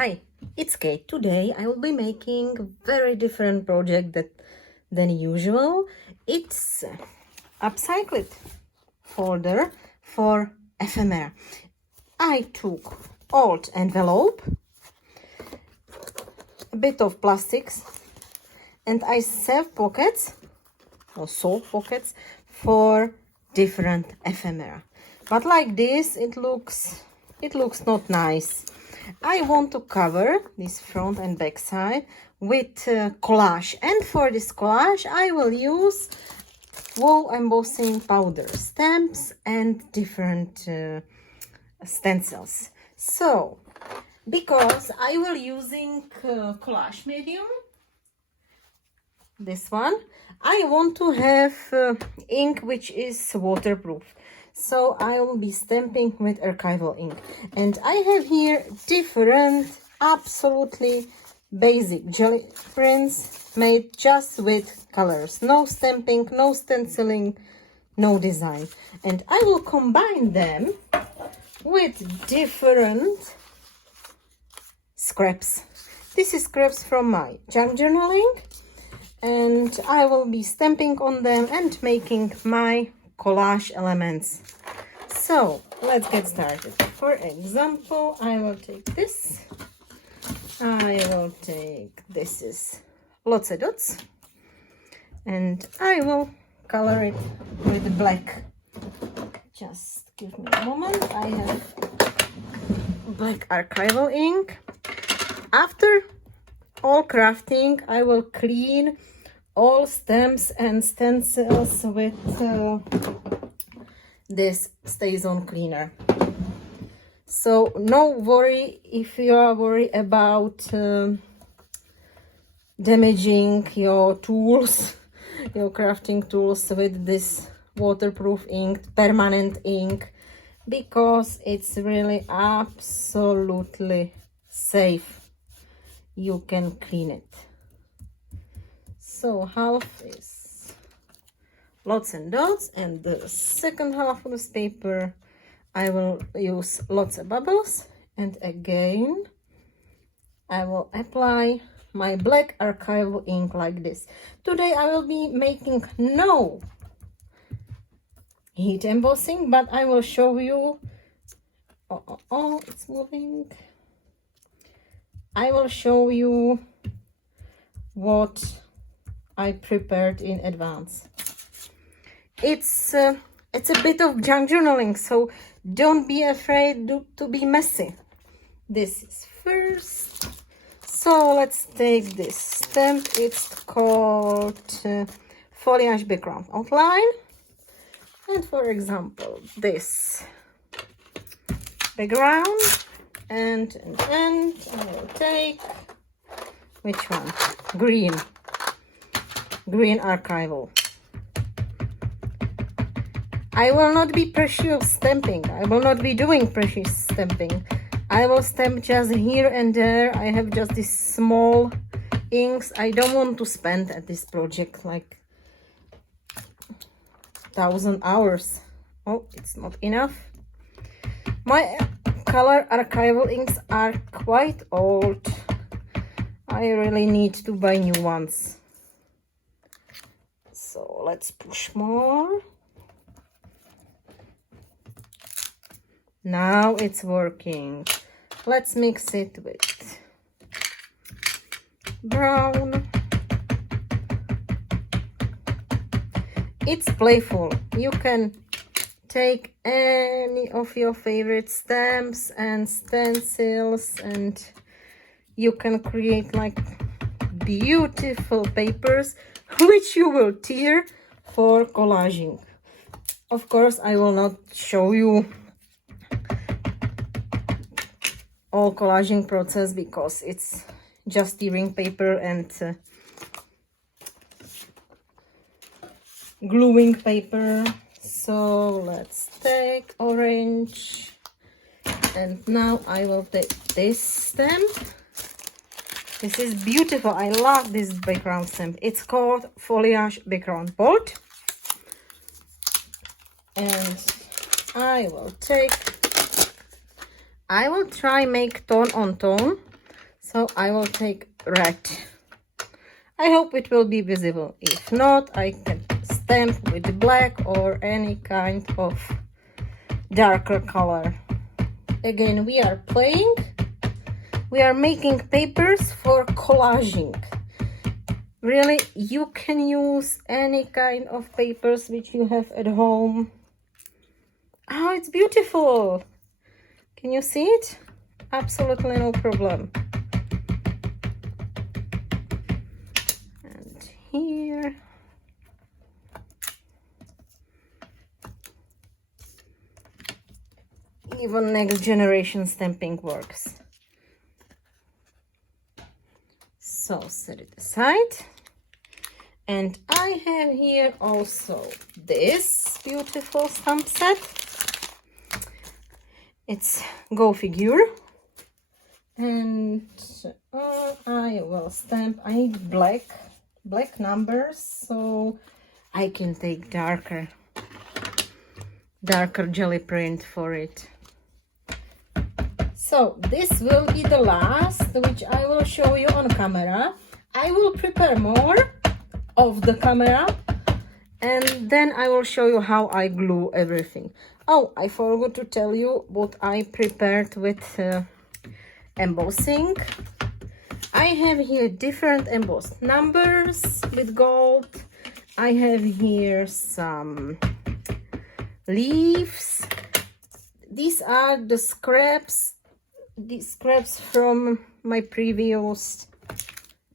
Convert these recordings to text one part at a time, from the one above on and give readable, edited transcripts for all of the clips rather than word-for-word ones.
Hi, it's Kate. Today I will be making a very different project than usual. It's upcycled folder for ephemera. I took old envelope, a bit of plastics, and I save pockets or sew pockets for different ephemera. But like this, it looks not nice. I want to cover this front and back side with collage, and for this collage I will use wall embossing powder, stamps and different stencils. So because I will using collage medium, this one, I want to have ink which is waterproof. So I will be stamping with archival ink, and I have here different absolutely basic jelly prints made just with colors, no stamping, no stenciling, no design, and I will combine them with different scraps. This is scraps from my junk journaling, and I will be stamping on them and making my collage elements. So let's get started. For example, I will take this. This is Lotsadots, and I will color it with black. Just give me a moment. I have black archival ink. After all crafting, I will clean all stamps and stencils with this stays on cleaner. So no worry if you are worried about damaging your tools, your crafting tools with this waterproof ink, permanent ink, because it's really absolutely safe. You can clean it. So half is Lotsadots, and the second half of this paper I will use Lotsabubbles, and again I will apply my black archival ink like this. Today I will be making no heat embossing, but I will show you, it's moving. I will show you what I prepared in advance. It's a bit of junk journaling, so don't be afraid to be messy. This is first. So let's take this stamp. It's called Foliage background outline. And for example, this background, and I will take, which one? Green archival. I will not be precious stamping. I will not be doing precious stamping. I will stamp just here and there. I have just these small inks. I don't want to spend at this project like 1,000 hours. Oh, it's not enough. My color archival inks are quite old. I really need to buy new ones. So let's push more. Now it's working. Let's mix it with brown. It's playful. You can take any of your favorite stamps and stencils, and you can create like beautiful papers which you will tear for collaging. Of course, I will not show you all collaging process because it's just tearing paper and gluing paper. So let's take orange, and now I will take this stamp. This is beautiful. I love this background stamp. It's called Foliage background board, and I will try make tone on tone So I will take red. I hope it will be visible. If not, I can stamp with black or any kind of darker color. Again, we are playing. We are making papers for collaging. Really, you can use any kind of papers which you have at home. Oh, it's beautiful. Can you see it? Absolutely no problem. And here. Even next generation stamping works. So set it aside. And I have here also this beautiful stamp set. It's Go Figure. And I will stamp. I need black numbers, so I can take darker jelly print for it. So this will be the last, which I will show you on camera. I will prepare more of the camera, and then I will show you how I glue everything. Oh, I forgot to tell you what I prepared with embossing. I have here different embossed numbers with gold. I have here some leaves. These are the scraps from my previous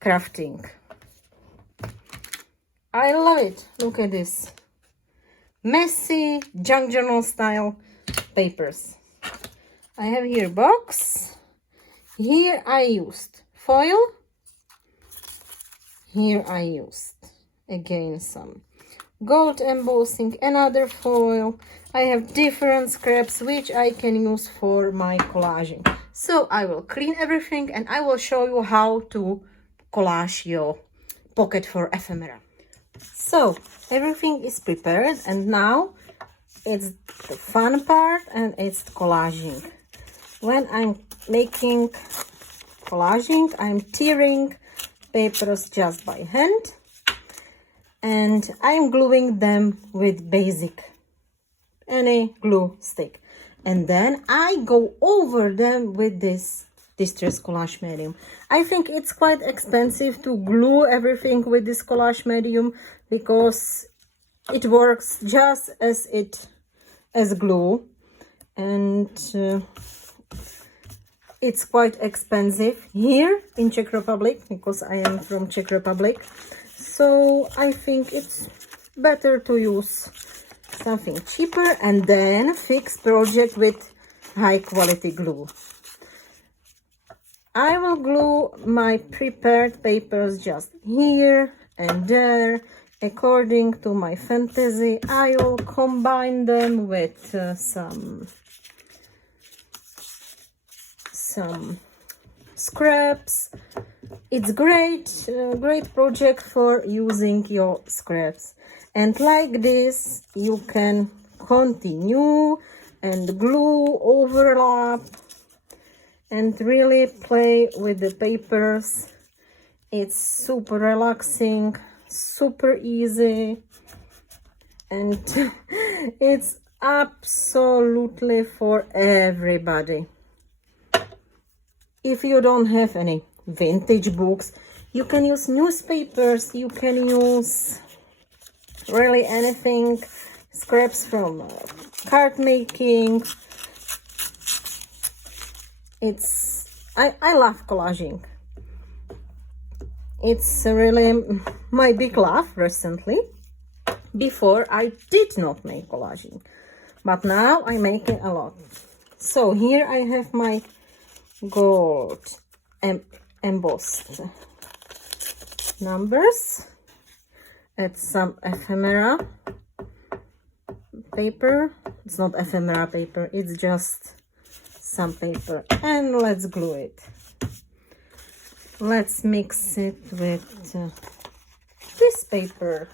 crafting. I love it. Look at this. Messy junk journal style papers. I have here box. Here I used foil. Here I used again some gold embossing, another foil. I have different scraps which I can use for my collaging. So I will clean everything and I will show you how to collage your pocket for ephemera. So everything is prepared, and now it's the fun part, and it's collaging. When I'm making collaging, I'm tearing papers just by hand, and I'm gluing them with basic any glue stick, and then I go over them with this distress collage medium. I think it's quite expensive to glue everything with this collage medium because it works just as glue, and it's quite expensive here in Czech Republic because I am from Czech Republic. So I think it's better to use something cheaper and then fix project with high quality glue. I will glue my prepared papers just here and there according to my fantasy. I will combine them with some scraps. It's great project for using your scraps, and like this you can continue and glue, overlap, and really play with the papers. It's super relaxing, super easy, and it's absolutely for everybody. If you don't have any vintage books, you can use newspapers, you can use really anything, scraps from card making. I love collaging. It's really my big love recently. Before I did not make collaging, but now I make it a lot. So here I have my gold embossed numbers. It's some ephemera paper. It's not ephemera paper, it's just some paper, and let's glue it. Let's mix it with this paper.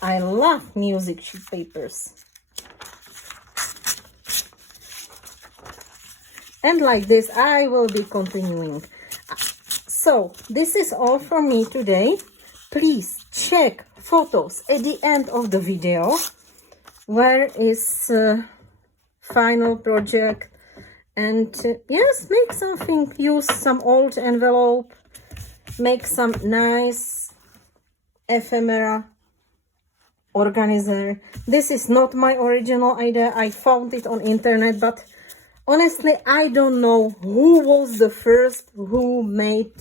I love music sheet papers. And like this I will be continuing. So this is all from me today. Please check photos at the end of the video. Where is final project? And yes, make something, use some old envelope, make some nice ephemera organizer. This is not my original idea. I found it on internet, but honestly, I don't know who was the first who made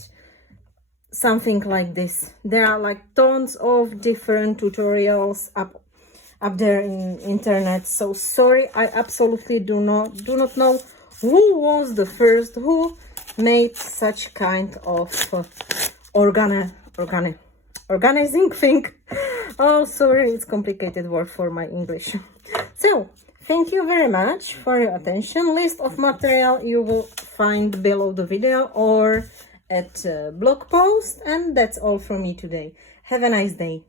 something like this. There are like tons of different tutorials up there in internet. So sorry, I absolutely do not know who was the first who made such kind of organizing thing. Oh, sorry, it's complicated word for my English. So thank you very much for your attention. List of material you will find below the video or at blog post, and that's all from me today. Have a nice day.